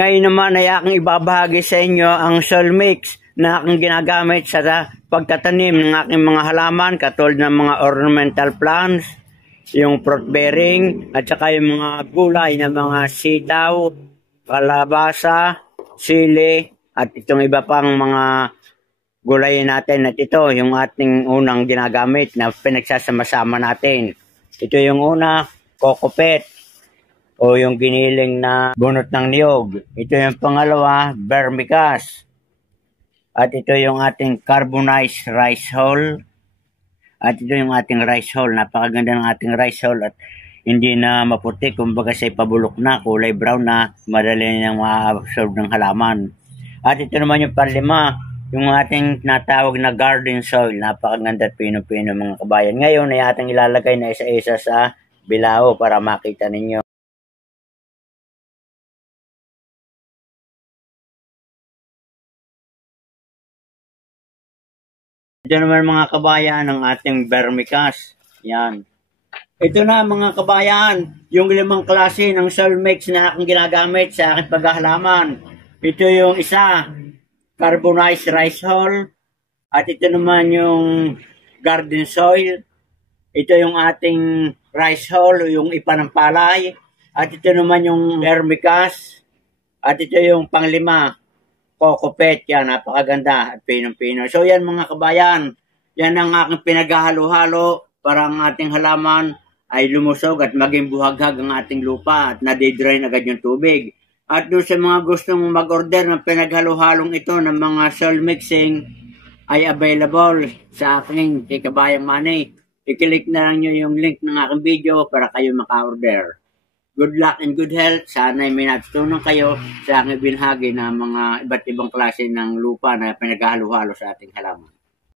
Ngayon naman ay aking ibabahagi sa inyo ang soil mix na aking ginagamit sa pagtatanim ng aking mga halaman katulad ng mga ornamental plants, yung fruit bearing at saka yung mga gulay na mga sitaw, kalabasa, sili at itong iba pang mga gulay natin. At ito yung ating unang ginagamit na pinagsasama-sama natin. Ito yung una, kokopet o yung giniling na bunot ng niyog. Ito yung pangalawa, vermicast. At ito yung ating carbonized rice hull. At ito yung ating rice hull. Napakaganda ng ating rice hull at hindi na maputi. Kumbaga siya pabulok na, kulay brown na, madali nang ma-absorb ng halaman. At ito naman yung panlima, yung ating natawag na garden soil. Napakaganda at pino-pino mga kabayan. Ngayon ay ating ilalagay na isa-isa sa bilao para makita ninyo. Ito naman mga kabayan ang ating vermicast. Yan. Ito na mga kabayan, yung 5 klase ng soil mix na aking ginagamit sa aking paghahalaman. Ito yung isa, carbonized rice hull. At ito naman yung garden soil. Ito yung ating rice hull, yung ipa ng palay. At ito naman yung vermicast. At ito yung panglima, kokopet. Yan, napakaganda at pinong-pino. So yan mga kabayan, yan ang aking pinaghahalo-halo para ang ating halaman ay lumusog at maging buhaghag ang ating lupa at nade-drain agad yung tubig. At doon sa mga gustong mag-order ng pinaghalo-halong ito ng mga soil mixing ay available sa aking kay Kabayang Manny. I-click na lang nyo yung link ng aking video para kayo maka-order. Good luck and good health. Sana may natutunan kayo sa aking binahagi ng mga iba't ibang klase ng lupa na pinaghalo-halo sa ating halaman.